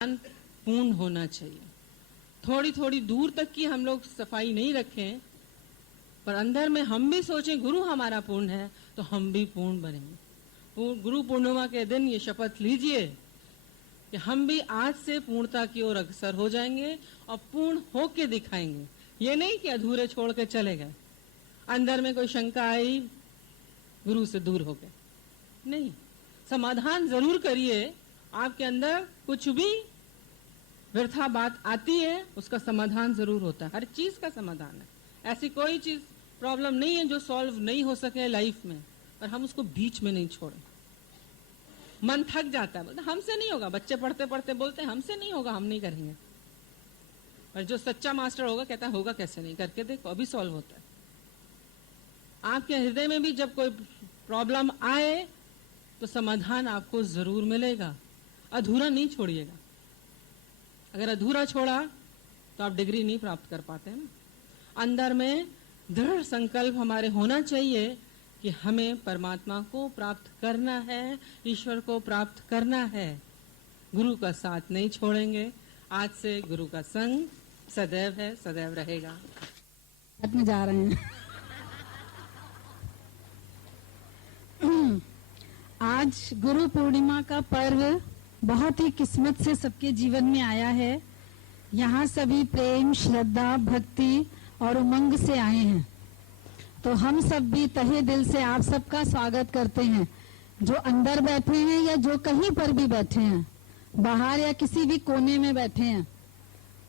पूर्ण होना चाहिए। थोड़ी थोड़ी दूर तक की हम लोग सफाई नहीं रखें, पर अंदर में हम भी सोचें गुरु हमारा पूर्ण है तो हम भी पूर्ण बनेंगे। गुरु पूर्णिमा के दिन ये शपथ लीजिए कि हम भी आज से पूर्णता की ओर अग्रसर हो जाएंगे और पूर्ण होके दिखाएंगे। ये नहीं कि अधूरे छोड़ के चले गए, अंदर में कोई शंका आई, गुरु से दूर हो गए। नहीं, समाधान जरूर करिए। आपके अंदर कुछ भी व्यर्था बात आती है, उसका समाधान जरूर होता है। हर चीज का समाधान है। ऐसी कोई चीज प्रॉब्लम नहीं है जो सॉल्व नहीं हो सके लाइफ में, पर हम उसको बीच में नहीं छोड़े। मन थक जाता है, बोलते हमसे नहीं होगा। बच्चे पढ़ते पढ़ते बोलते हैं हमसे नहीं होगा, हम नहीं करेंगे। पर जो सच्चा मास्टर होगा कहता है होगा कैसे नहीं, करके देखो, अभी सॉल्व होता है। आपके हृदय में भी जब कोई प्रॉब्लम आए तो समाधान आपको जरूर मिलेगा। अधूरा नहीं छोड़िएगा। अगर अधूरा छोड़ा तो आप डिग्री नहीं प्राप्त कर पाते हैं ना। अंदर में दृढ़ संकल्प हमारे होना चाहिए कि हमें परमात्मा को प्राप्त करना है, ईश्वर को प्राप्त करना है। गुरु का साथ नहीं छोड़ेंगे। आज से गुरु का संग सदैव है, सदैव रहेगा। में जा रहे हैं। आज गुरु पूर्णिमा का पर्व बहुत ही किस्मत से सबके जीवन में आया है। यहाँ सभी प्रेम, श्रद्धा, भक्ति और उमंग से आए हैं, तो हम सब भी तहे दिल से आप सबका स्वागत करते हैं। जो अंदर बैठे हैं या जो कहीं पर भी बैठे हैं, बाहर या किसी भी कोने में बैठे हैं,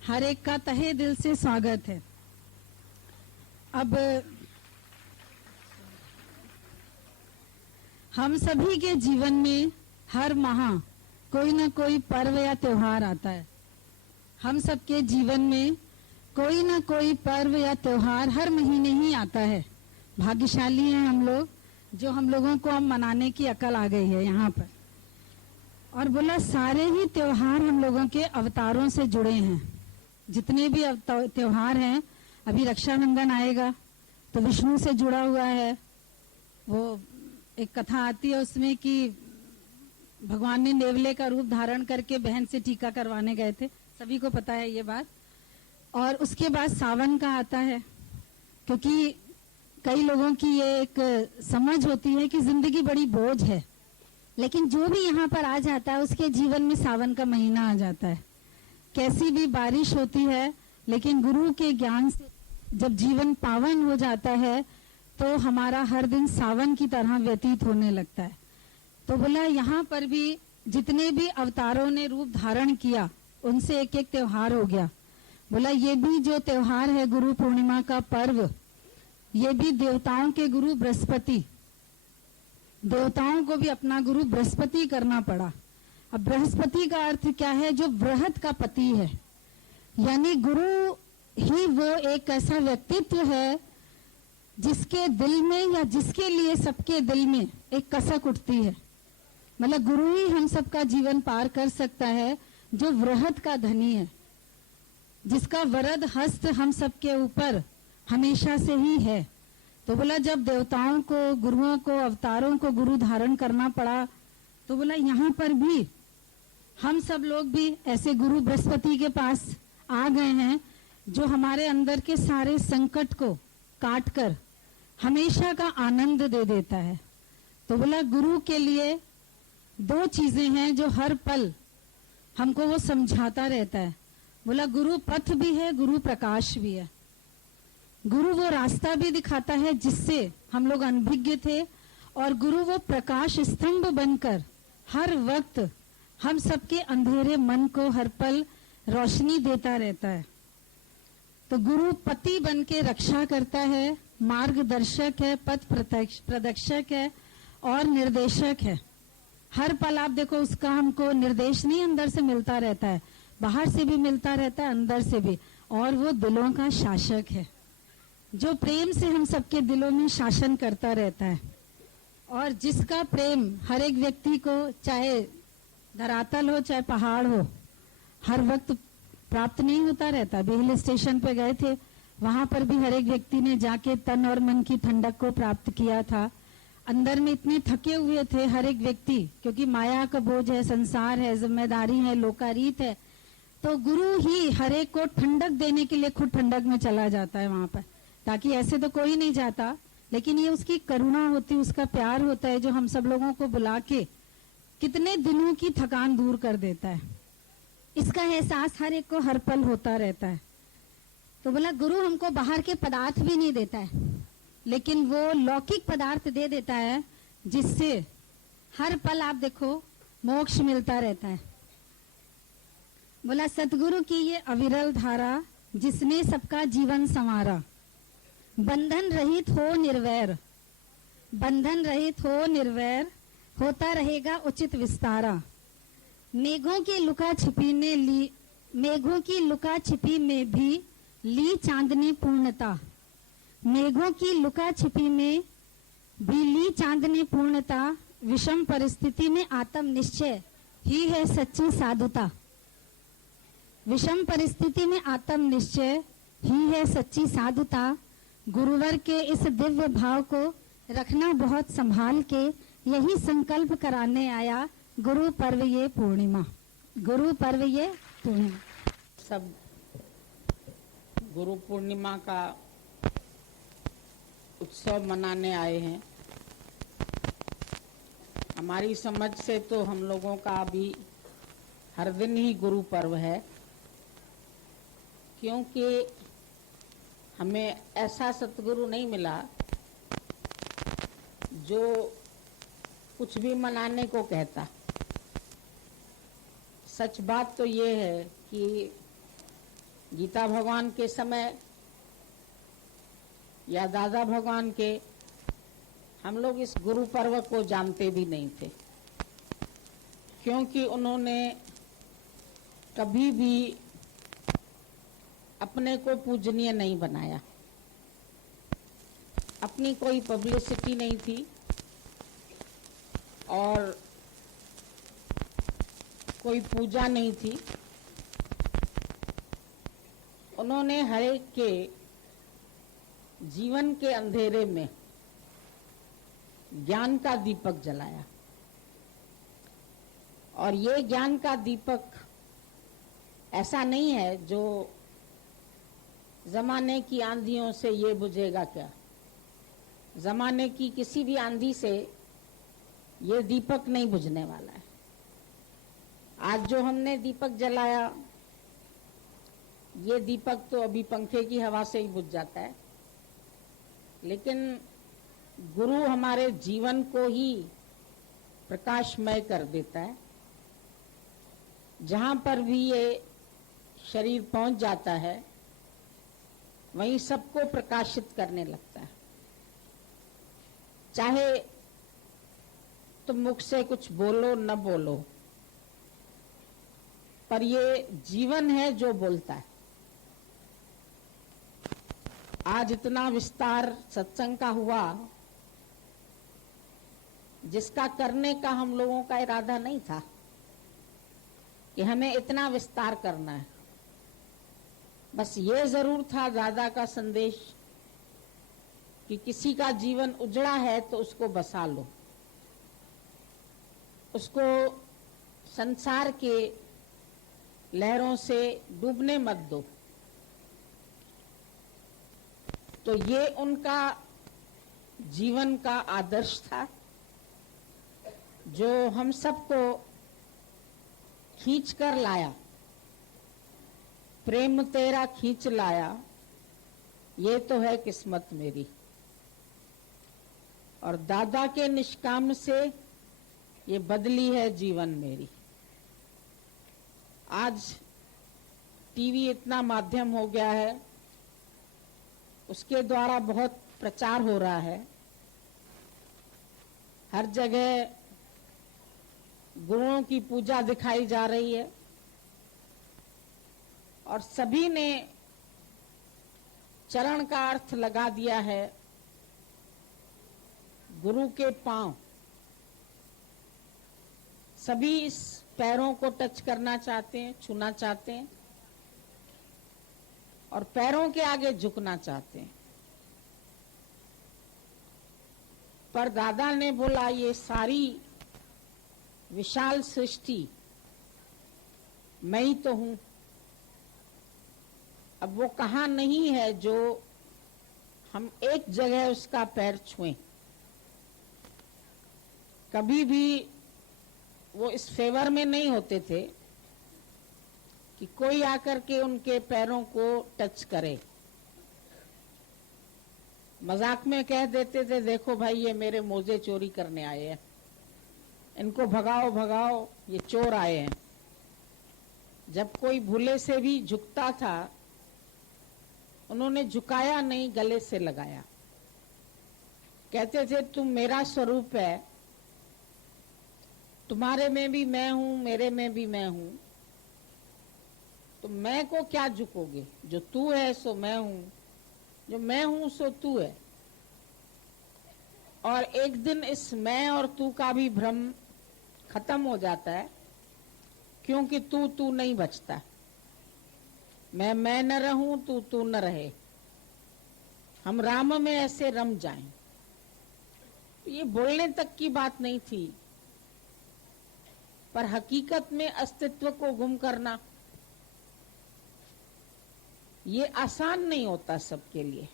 हर एक का तहे दिल से स्वागत है। अब हम सभी के जीवन में हर माह कोई ना कोई पर्व या त्योहार आता है। हम सबके जीवन में कोई ना कोई पर्व या त्योहार हर महीने ही आता है। भाग्यशाली हैं हम लोग, जो हम लोगों को अब मनाने की अकल आ गई है यहाँ पर। और बोला सारे ही त्योहार हम लोगों के अवतारों से जुड़े हैं। जितने भी त्योहार हैं, अभी रक्षाबंधन आएगा तो विष्णु से जुड़ा हुआ है। वो एक कथा आती है उसमें कि भगवान ने नेवले का रूप धारण करके बहन से टीका करवाने गए थे, सभी को पता है ये बात। और उसके बाद सावन का आता है, क्योंकि कई लोगों की ये एक समझ होती है कि जिंदगी बड़ी बोझ है, लेकिन जो भी यहाँ पर आ जाता है उसके जीवन में सावन का महीना आ जाता है। कैसी भी बारिश होती है, लेकिन गुरु के ज्ञान से जब जीवन पावन हो जाता है तो हमारा हर दिन सावन की तरह व्यतीत होने लगता है। तो बोला यहाँ पर भी जितने भी अवतारों ने रूप धारण किया, उनसे एक एक त्योहार हो गया। बोला ये भी जो त्योहार है गुरु पूर्णिमा का पर्व, ये भी देवताओं के गुरु बृहस्पति, देवताओं को भी अपना गुरु बृहस्पति करना पड़ा। अब बृहस्पति का अर्थ क्या है? जो बृहत का पति है, यानी गुरु ही वो एक ऐसा व्यक्तित्व है जिसके दिल में या जिसके लिए सबके दिल में एक कसक उठती है। मतलब गुरु ही हम सबका जीवन पार कर सकता है, जो वृहत का धनी है, जिसका वरद हस्त हम सबके ऊपर हमेशा से ही है। तो बोला जब देवताओं को, गुरुओं को, अवतारों को गुरु धारण करना पड़ा, तो बोला यहाँ पर भी हम सब लोग भी ऐसे गुरु बृहस्पति के पास आ गए हैं, जो हमारे अंदर के सारे संकट को काट कर हमेशा का आनंद दे देता है। तो बोला गुरु के लिए दो चीजें हैं जो हर पल हमको वो समझाता रहता है। बोला गुरु पथ भी है, गुरु प्रकाश भी है। गुरु वो रास्ता भी दिखाता है जिससे हम लोग अनभिज्ञ थे, और गुरु वो प्रकाश स्तंभ बनकर हर वक्त हम सबके अंधेरे मन को हर पल रोशनी देता रहता है। तो गुरु पति बन के रक्षा करता है, मार्गदर्शक है, पथ प्रदर्शक है और निर्देशक है। हर पल आप देखो उसका हमको निर्देश नहीं अंदर से मिलता रहता है, बाहर से भी मिलता रहता है, अंदर से भी। और वो दिलों का शासक है, जो प्रेम से हम सबके दिलों में शासन करता रहता है। और जिसका प्रेम हर एक व्यक्ति को, चाहे धरातल हो चाहे पहाड़ हो, हर वक्त प्राप्त नहीं होता रहता। अभी हिल स्टेशन पे गए थे, वहां पर भी हर एक व्यक्ति ने जाके तन और मन की ठंडक को प्राप्त किया था। अंदर में इतने थके हुए थे हर एक व्यक्ति, क्योंकि माया का बोझ है, संसार है, जिम्मेदारी है, लोकारीत है, तो गुरु ही हर एक को ठंडक देने के लिए खुद ठंडक में चला जाता है वहां पर, ताकि ऐसे तो कोई नहीं जाता, लेकिन ये उसकी करुणा होती, उसका प्यार होता है जो हम सब लोगों को बुला के कितने दिनों की थकान दूर कर देता है। इसका एहसास हर एक को हर पल होता रहता है। तो बोला गुरु हमको बाहर के पदार्थ भी नहीं देता है, लेकिन वो लौकिक पदार्थ दे देता है जिससे हर पल आप देखो मोक्ष मिलता रहता है। बोला सतगुरु की ये अविरल धारा जिसने सबका जीवन संवारा, बंधन रहित हो निर्वैर, बंधन रहित हो निर्वैर, होता रहेगा उचित विस्तारा। मेघों की लुका छिपी ने ली, मेघों की लुका छिपी में भी ली चांदनी पूर्णता, मेघों की लुका छिपी में भी ली चांदनी पूर्णता। विषम परिस्थिति में आत्म निश्चय ही है सच्ची साधुता, विषम परिस्थिति में आत्म निश्चय ही है सच्ची साधुता। गुरुवर के इस दिव्य भाव को रखना बहुत संभाल के, यही संकल्प कराने आया गुरु पर्व ये पूर्णिमा, गुरु पर्व ये पूर्णिमा। सब गुरु पूर्णिमा का उत्सव मनाने आए हैं। हमारी समझ से तो हम लोगों का अभी हर दिन ही गुरु पर्व है, क्योंकि हमें ऐसा सतगुरु नहीं मिला जो कुछ भी मनाने को कहता। सच बात तो ये है कि गीता भगवान के समय या दादा भगवान के हम लोग इस गुरु पर्व को जानते भी नहीं थे, क्योंकि उन्होंने कभी भी अपने को पूजनीय नहीं बनाया। अपनी कोई पब्लिसिटी नहीं थी और कोई पूजा नहीं थी। उन्होंने हर एक के जीवन के अंधेरे में ज्ञान का दीपक जलाया, और ये ज्ञान का दीपक ऐसा नहीं है जो जमाने की आंधियों से ये बुझेगा क्या। जमाने की किसी भी आंधी से ये दीपक नहीं बुझने वाला है। आज जो हमने दीपक जलाया, ये दीपक तो अभी पंखे की हवा से ही बुझ जाता है, लेकिन गुरु हमारे जीवन को ही प्रकाशमय कर देता है। जहां पर भी ये शरीर पहुंच जाता है, वहीं सबको प्रकाशित करने लगता है। चाहे तुम मुख से कुछ बोलो न बोलो, पर ये जीवन है जो बोलता है। आज इतना विस्तार सत्संग का हुआ, जिसका करने का हम लोगों का इरादा नहीं था कि हमें इतना विस्तार करना है। बस ये जरूर था दादा का संदेश कि किसी का जीवन उजड़ा है तो उसको बसा लो, उसको संसार के लहरों से डूबने मत दो। तो ये उनका जीवन का आदर्श था, जो हम सबको खींच कर लाया। प्रेम तेरा खींच लाया, ये तो है किस्मत मेरी। और दादा के निष्काम से ये बदली है जीवन मेरी। आज टीवी इतना माध्यम हो गया है, उसके द्वारा बहुत प्रचार हो रहा है। हर जगह गुरुओं की पूजा दिखाई जा रही है, और सभी ने चरण का अर्थ लगा दिया है गुरु के पांव। सभी इस पैरों को टच करना चाहते हैं, छूना चाहते हैं, और पैरों के आगे झुकना चाहते हैं। पर दादा ने बोला ये सारी विशाल सृष्टि मैं ही तो हूं। अब वो कहां नहीं है जो हम एक जगह उसका पैर छुएं। कभी भी वो इस फेवर में नहीं होते थे कि कोई आकर के उनके पैरों को टच करे। मजाक में कह देते थे, देखो भाई ये मेरे मोजे चोरी करने आए हैं, इनको भगाओ भगाओ, ये चोर आए हैं। जब कोई भूले से भी झुकता था, उन्होंने झुकाया नहीं, गले से लगाया। कहते थे तुम मेरा स्वरूप है, तुम्हारे में भी मैं हूं, मेरे में भी मैं हूं, तो मैं को क्या झुकोगे? जो तू है सो मैं हूं, जो मैं हूं सो तू है। और एक दिन इस मैं और तू का भी भ्रम खत्म हो जाता है, क्योंकि तू नहीं बचता। मैं न रहूं, तू न रहे, हम राम में ऐसे रम जाएं। ये बोलने तक की बात नहीं थी, पर हकीकत में अस्तित्व को गुम करना ये आसान नहीं होता सबके लिए।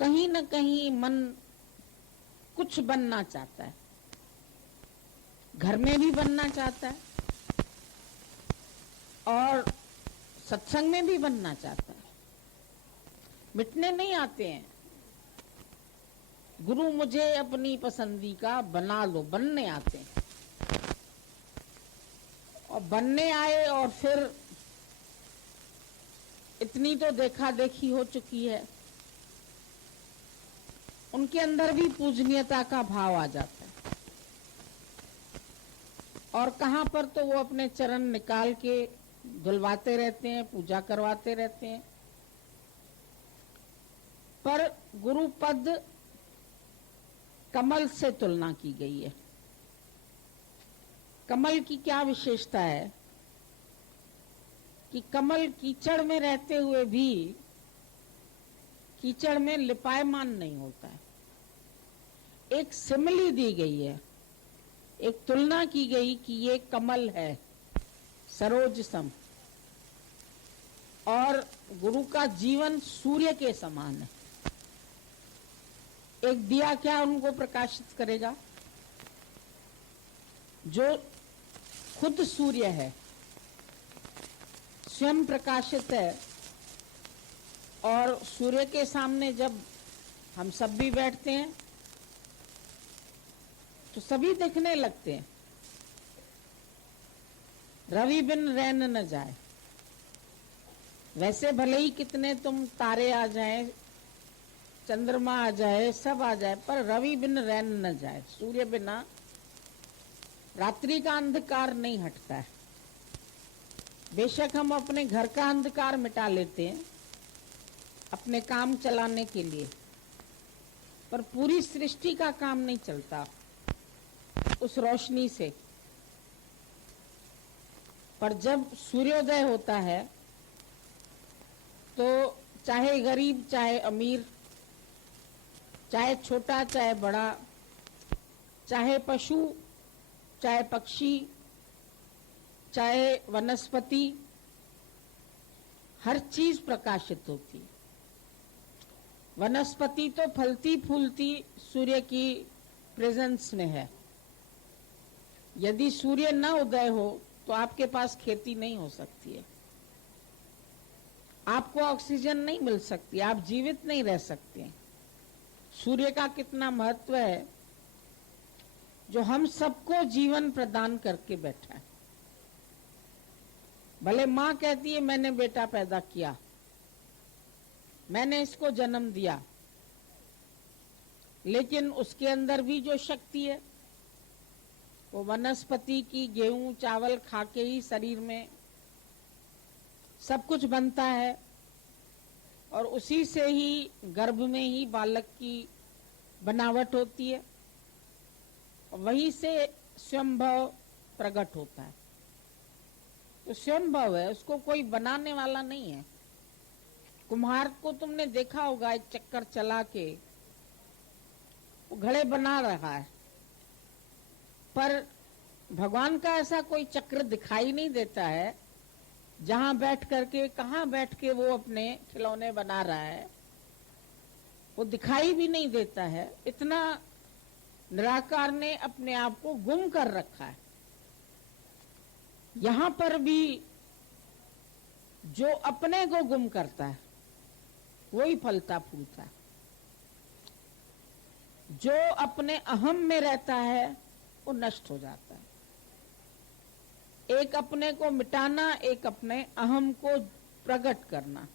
कहीं न कहीं मन कुछ बनना चाहता है, घर में भी बनना चाहता है और सत्संग में भी बनना चाहता है। मिटने नहीं आते हैं। गुरु मुझे अपनी पसंदी का बना लो, बनने आते हैं। और बनने आए और फिर इतनी तो देखा देखी हो चुकी है, उनके अंदर भी पूजनीयता का भाव आ जाता है। और कहां पर तो वो अपने चरण निकाल के धुलवाते रहते हैं, पूजा करवाते रहते हैं। पर गुरु पद कमल से तुलना की गई है। कमल की क्या विशेषता है कि कमल कीचड़ में रहते हुए भी कीचड़ में लिपायमान नहीं होता है। एक सिमिली दी गई है, एक तुलना की गई कि ये कमल है सरोज सम, और गुरु का जीवन सूर्य के समान है। एक दिया क्या उनको प्रकाशित करेगा? जो खुद सूर्य है, स्वयं प्रकाशित है। और सूर्य के सामने जब हम सब भी बैठते हैं तो सभी दिखने लगते हैं। रवि बिन रैन न जाए। वैसे भले ही कितने तुम तारे आ जाए, चंद्रमा आ जाए, सब आ जाए, पर रवि बिन रैन न जाए। सूर्य बिना रात्रि का अंधकार नहीं हटता है। बेशक हम अपने घर का अंधकार मिटा लेते हैं अपने काम चलाने के लिए, पर पूरी सृष्टि का काम नहीं चलता उस रोशनी से। पर जब सूर्योदय होता है तो चाहे गरीब, चाहे अमीर, चाहे छोटा, चाहे बड़ा, चाहे पशु, चाहे पक्षी, चाहे वनस्पति, हर चीज प्रकाशित होती। वनस्पति तो फलती फूलती सूर्य की प्रेजेंस में है। यदि सूर्य न उदय हो तो आपके पास खेती नहीं हो सकती है, आपको ऑक्सीजन नहीं मिल सकती, आप जीवित नहीं रह सकते। सूर्य का कितना महत्व है, जो हम सबको जीवन प्रदान करके बैठा है। भले माँ कहती है मैंने बेटा पैदा किया, मैंने इसको जन्म दिया, लेकिन उसके अंदर भी जो शक्ति है वो वनस्पति की गेहूं चावल खा के ही शरीर में सब कुछ बनता है, और उसी से ही गर्भ में ही बालक की बनावट होती है, वहीं से स्वयंभव प्रकट होता है। तो स्वयंभव है, उसको कोई बनाने वाला नहीं है। कुम्हार को तुमने देखा होगा एक चक्कर चला के वो घड़े बना रहा है, पर भगवान का ऐसा कोई चक्र दिखाई नहीं देता है जहां बैठ करके, कहां बैठ के वो अपने खिलौने बना रहा है, वो दिखाई भी नहीं देता है। इतना निराकार ने अपने आप को गुम कर रखा है। यहां पर भी जो अपने को गुम करता है वही फलता फूलता है। जो अपने अहम में रहता है वो नष्ट हो जाता है। एक अपने को मिटाना, एक अपने अहम को प्रकट करना,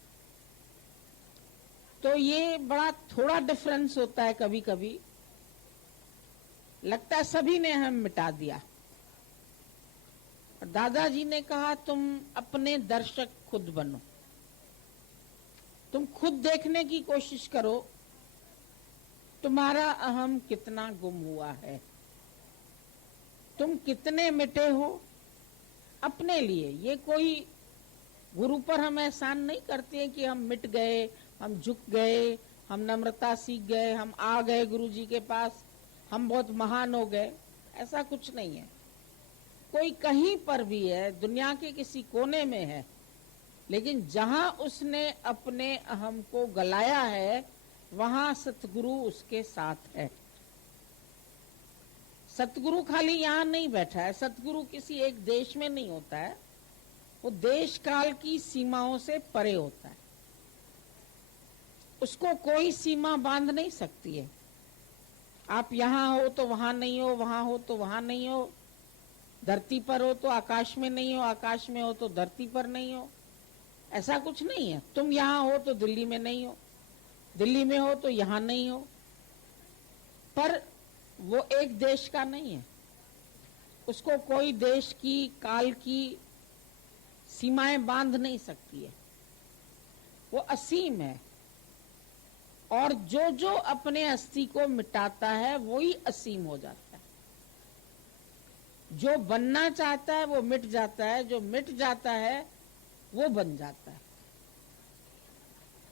तो ये बड़ा थोड़ा डिफरेंस होता है। कभी कभी लगता है सभी ने हम मिटा दिया। और दादाजी ने कहा तुम अपने दर्शक खुद बनो, तुम खुद देखने की कोशिश करो तुम्हारा अहम कितना गुम हुआ है, तुम कितने मिटे हो अपने लिए। ये कोई गुरु पर हम एहसान नहीं करते हैं कि हम मिट गए, हम झुक गए, हम नम्रता सीख गए, हम आ गए गुरु जी के पास, हम बहुत महान हो गए। ऐसा कुछ नहीं है। कोई कहीं पर भी है, दुनिया के किसी कोने में है, लेकिन जहां उसने अपने अहम को गलाया है वहां सतगुरु उसके साथ है। सतगुरु खाली यहाँ नहीं बैठा है। सतगुरु किसी एक देश में नहीं होता है, वो देश काल की सीमाओं से परे होता है। उसको कोई सीमा बांध नहीं सकती है। आप यहाँ हो तो वहां नहीं हो, वहां हो तो वहां नहीं हो, धरती पर हो तो आकाश में नहीं हो, आकाश में हो तो धरती पर नहीं हो। ऐसा कुछ नहीं है। तुम यहाँ हो तो दिल्ली में नहीं हो, दिल्ली में हो तो यहाँ नहीं हो। पर वो एक देश का नहीं है, उसको कोई देश की, काल की सीमाएं बांध नहीं सकती है। वो असीम है। और जो जो अपने अस्थि को मिटाता है वही असीम हो जाता है। जो बनना चाहता है वो मिट जाता है, जो मिट जाता है वो बन जाता है।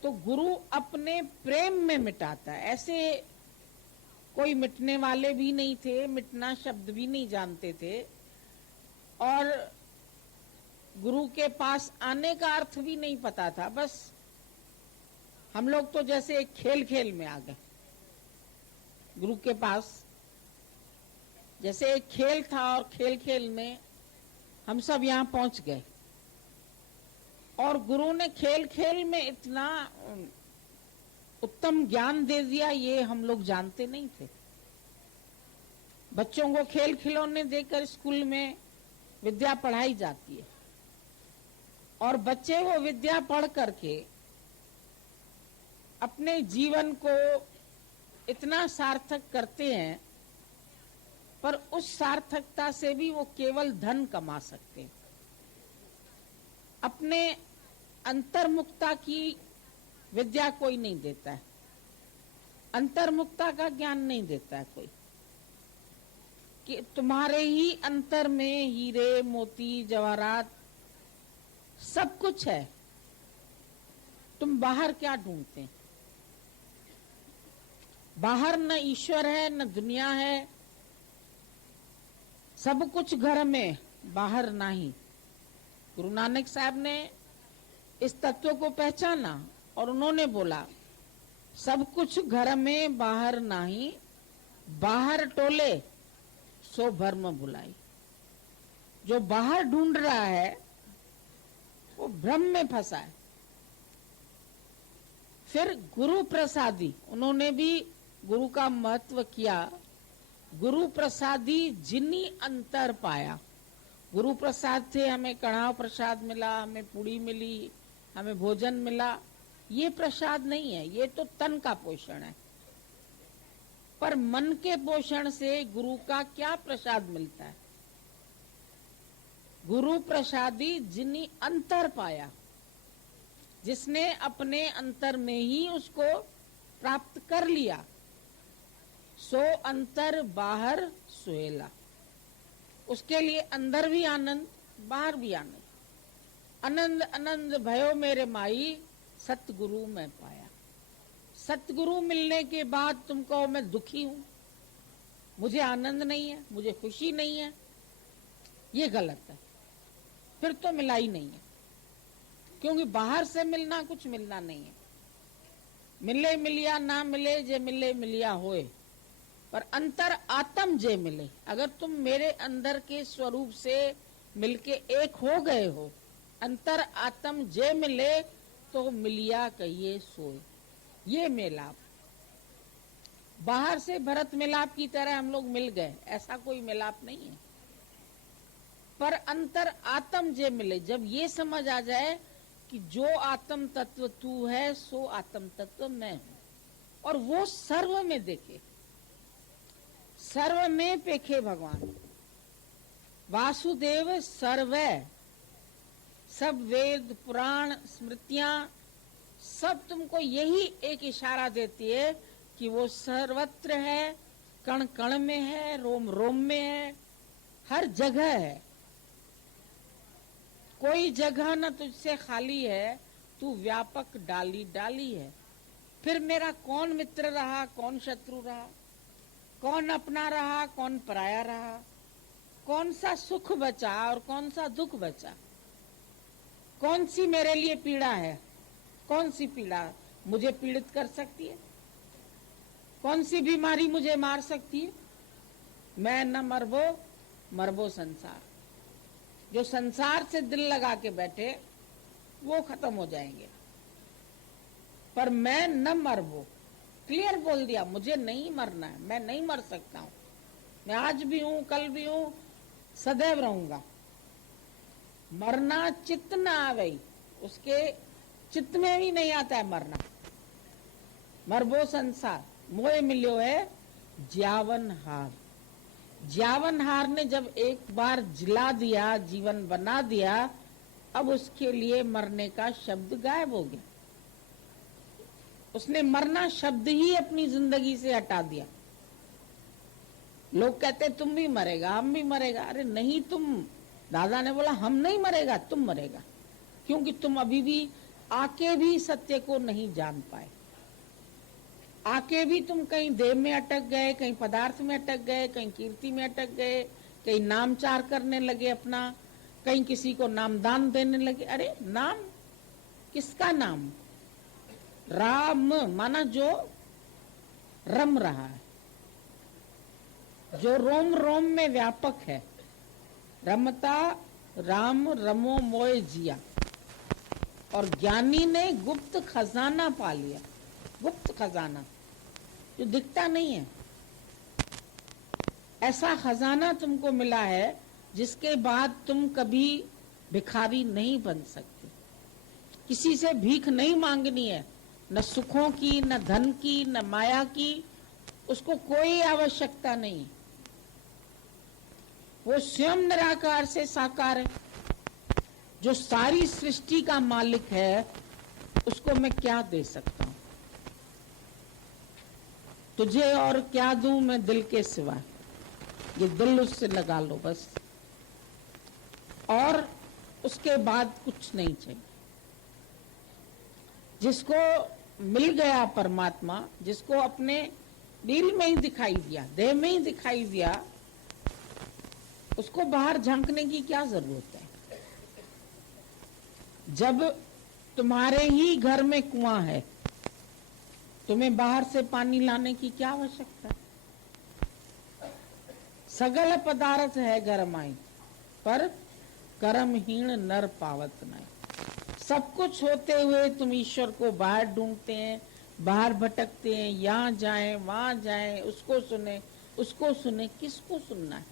तो गुरु अपने प्रेम में मिटाता है। ऐसे कोई मिटने वाले भी नहीं थे, मिटना शब्द भी नहीं जानते थे, और गुरु के पास आने का अर्थ भी नहीं पता था। बस हम लोग तो जैसे एक खेल खेल में आ गए गुरु के पास। जैसे एक खेल था और खेल खेल में हम सब यहाँ पहुंच गए। और गुरु ने खेल खेल में इतना उत्तम ज्ञान दे दिया, ये हम लोग जानते नहीं थे। बच्चों को खेल खिलौने देकर स्कूल में विद्या पढ़ाई जाती है, और बच्चे वो विद्या पढ़ करके अपने जीवन को इतना सार्थक करते हैं, पर उस सार्थकता से भी वो केवल धन कमा सकते हैं। अपने अंतर्मुखता की विद्या कोई नहीं देता है, अंतर्मुखता का ज्ञान नहीं देता है कोई, कि तुम्हारे ही अंतर में हीरे मोती जवाहरात सब कुछ है, तुम बाहर क्या ढूंढते हैं। बाहर न ईश्वर है न दुनिया है, सब कुछ घर में, बाहर नहीं। गुरु नानक साहब ने इस तत्व को पहचाना और उन्होंने बोला सब कुछ घर में बाहर नहीं, बाहर टोले सो भर्म भुलाई। जो बाहर ढूंढ रहा है वो भ्रम में फंसा है। फिर गुरु प्रसादी, उन्होंने भी गुरु का महत्व किया। गुरु प्रसादी जिन्नी अंतर पाया। गुरु प्रसाद से हमें कढ़ाव प्रसाद मिला, हमें पूड़ी मिली, हमें भोजन मिला, ये प्रसाद नहीं है, ये तो तन का पोषण है। पर मन के पोषण से गुरु का क्या प्रसाद मिलता है। गुरु प्रसादी जिन्नी अंतर पाया, जिसने अपने अंतर में ही उसको प्राप्त कर लिया, सो अंतर बाहर सुहेला। उसके लिए अंदर भी आनंद, बाहर भी आनंद। आनंद आनंद भयो मेरे माई, सतगुरु में पाया। सतगुरु मिलने के बाद तुम कहो मैं दुखी हूं, मुझे आनंद नहीं है, मुझे खुशी नहीं है, ये गलत है। फिर तो मिला ही नहीं है, क्योंकि बाहर से मिलना कुछ मिलना नहीं है। मिले मिलिया ना मिले, जे मिले मिलिया होए, पर अंतर आत्म जे मिले। अगर तुम मेरे अंदर के स्वरूप से मिलके एक हो गए हो, अंतर आत्म जे मिले, तो मिलिया कहिए सोए। ये मिलाप, बाहर से भरत मिलाप की तरह हम लोग मिल गए, ऐसा कोई मिलाप नहीं है। पर अंतर आत्म जे मिले, जब ये समझ आ जाए कि जो आत्म तत्व तू है सो आत्म तत्व मैं हूं, और वो सर्व में देखे, सर्व में पेखे भगवान। वासुदेव सर्वै, सब वेद पुराण स्मृतियां सब तुमको यही एक इशारा देती है कि वो सर्वत्र है, कण कण में है, रोम रोम में है, हर जगह है। कोई जगह न तुझसे खाली है, तू व्यापक डाली डाली है। फिर मेरा कौन मित्र रहा, कौन शत्रु रहा, कौन अपना रहा, कौन पराया रहा, कौन सा सुख बचा और कौन सा दुख बचा, कौन सी मेरे लिए पीड़ा है, कौन सी पीड़ा मुझे पीड़ित कर सकती है, कौन सी बीमारी मुझे मार सकती है। मैं न मरबो, मरबो संसार। जो संसार से दिल लगा के बैठे वो खत्म हो जाएंगे, पर मैं न मरबो, क्लियर बोल दिया, मुझे नहीं मरना है, मैं नहीं मर सकता हूं। मैं आज भी हूं, कल भी हूं, सदैव रहूंगा। मरना चित्त न आवे, उसके चित्त में भी नहीं आता है मरना। मरबो संसार, मोए मिल्यो है ज्यावन हार। ज्यावन हार ने जब एक बार जिला दिया, जीवन बना दिया, अब उसके लिए मरने का शब्द गायब हो गया। उसने मरना शब्द ही अपनी जिंदगी से हटा दिया। लोग कहते तुम भी मरेगा, हम भी मरेगा। अरे नहीं, तुम, दादा ने बोला हम नहीं मरेगा, तुम मरेगा, क्योंकि तुम अभी भी आके भी सत्य को नहीं जान पाए। आके भी तुम कहीं देह में अटक गए, कहीं पदार्थ में अटक गए, कहीं कीर्ति में अटक गए, कहीं नामचार करने लगे अपना, कहीं किसी को नामदान देने लगे। अरे नाम किसका नाम? राम माना जो रम रहा है, जो रोम रोम में व्यापक है। रमता राम रमो मोए जिया, और ज्ञानी ने गुप्त खजाना पा लिया। गुप्त खजाना जो दिखता नहीं है, ऐसा खजाना तुमको मिला है जिसके बाद तुम कभी भिखारी नहीं बन सकते। किसी से भीख नहीं मांगनी है, न सुखों की, न धन की, न माया की, उसको कोई आवश्यकता नहीं। वो स्वयं निराकार से साकार है। जो सारी सृष्टि का मालिक है, उसको मैं क्या दे सकता हूं? तुझे और क्या दूं मैं दिल के सिवा? ये दिल उससे लगा लो बस, और उसके बाद कुछ नहीं चाहिए। जिसको मिल गया परमात्मा, जिसको अपने दिल में ही दिखाई दिया, देह में ही दिखाई दिया, उसको बाहर झांकने की क्या जरूरत है? जब तुम्हारे ही घर में कुआं है, तुम्हें बाहर से पानी लाने की क्या आवश्यकता है? सगल पदार्थ है गरमाई, पर कर्महीन नर पावत नहीं। सब कुछ होते हुए तुम ईश्वर को बाहर ढूंढते हैं, बाहर भटकते हैं, यहाँ जाएं वहां जाएं, उसको सुने उसको सुने। किसको सुनना है?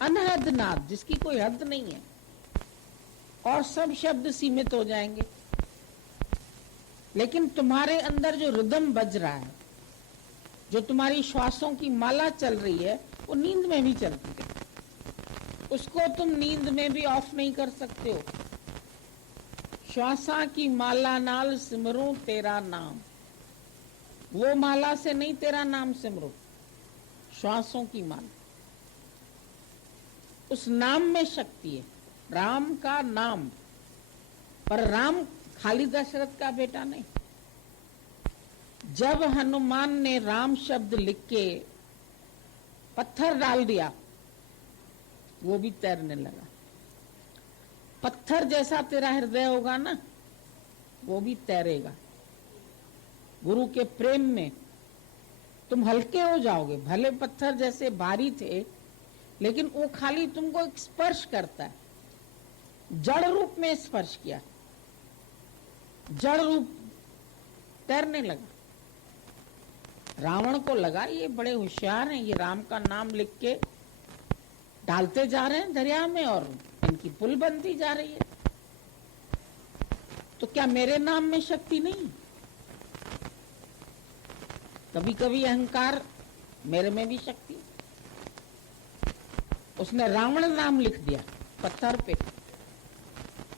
अनहद नाद, जिसकी कोई हद नहीं है, और सब शब्द सीमित हो जाएंगे। लेकिन तुम्हारे अंदर जो रिदम बज रहा है, जो तुम्हारी श्वासों की माला चल रही है, वो नींद में भी चलती है। उसको तुम नींद में भी ऑफ नहीं कर सकते हो। श्वासा की माला नाल सिमरूं तेरा नाम, वो माला से नहीं तेरा नाम सिमरो, श्वासों की माला। उस नाम में शक्ति है, राम का नाम। पर राम खाली दशरथ का बेटा नहीं। जब हनुमान ने राम शब्द लिख के पत्थर डाल दिया, वो भी तैरने लगा। पत्थर जैसा तेरा हृदय होगा ना, वो भी तैरेगा। गुरु के प्रेम में तुम हल्के हो जाओगे। भले पत्थर जैसे भारी थे, लेकिन वो खाली तुमको एक स्पर्श करता है। जड़ रूप में स्पर्श किया, जड़ रूप तैरने लगा। रावण को लगा ये बड़े होशियार हैं, ये राम का नाम लिख के डालते जा रहे हैं दरिया में और इनकी पुल बनती जा रही है, तो क्या मेरे नाम में शक्ति नहीं? कभी कभी अहंकार, मेरे में भी शक्ति। उसने रावण नाम लिख दिया पत्थर पे,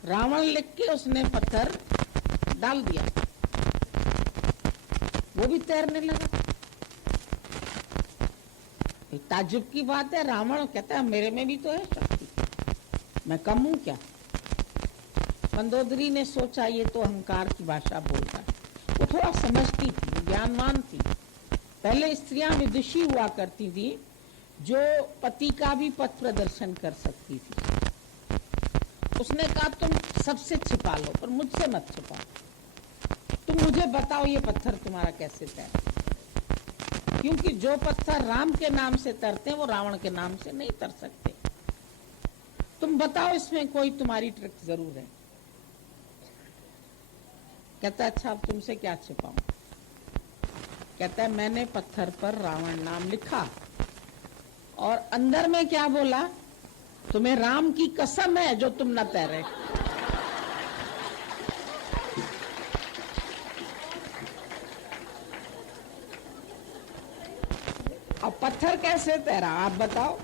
रावण लिख के उसने पत्थर डाल दिया, वो भी तैरने लगा। ताज्जुब की बात है, रावण कहता है मेरे में भी तो है शक्ति, मैं कम हूं क्या? मंदोदरी ने सोचा ये तो अहंकार की भाषा बोल रहा है। वो थोड़ा समझती थी, ज्ञानवान थी। पहले स्त्रियां विदुषी हुआ करती थी, जो पति का भी पथ प्रदर्शन कर सकती थी। उसने कहा तुम सबसे छिपा लो, पर मुझसे मत छिपाओ। तुम मुझे बताओ ये पत्थर तुम्हारा कैसे तैरता, क्योंकि जो पत्थर राम के नाम से तरते हैं वो रावण के नाम से नहीं तर सकते। तुम बताओ इसमें कोई तुम्हारी ट्रिक जरूर है। कहता अच्छा अब तुमसे क्या छिपाऊं? कहता है मैंने पत्थर पर रावण नाम लिखा और अंदर में क्या बोला, तुम्हें राम की कसम है जो तुम न तैरे। अब पत्थर कैसे तैरा आप बताओ?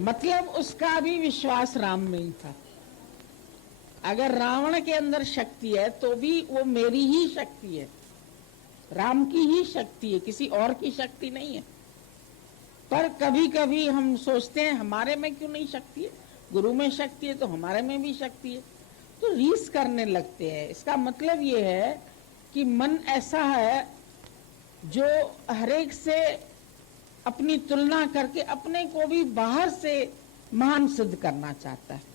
मतलब उसका भी विश्वास राम में ही था। अगर रावण के अंदर शक्ति है तो भी वो मेरी ही शक्ति है, राम की ही शक्ति है, किसी और की शक्ति नहीं है। पर कभी कभी हम सोचते हैं हमारे में क्यों नहीं शक्ति है, गुरु में शक्ति है तो हमारे में भी शक्ति है, तो रीस करने लगते हैं। इसका मतलब ये है कि मन ऐसा है जो हरेक से अपनी तुलना करके अपने को भी बाहर से महान सिद्ध करना चाहता है।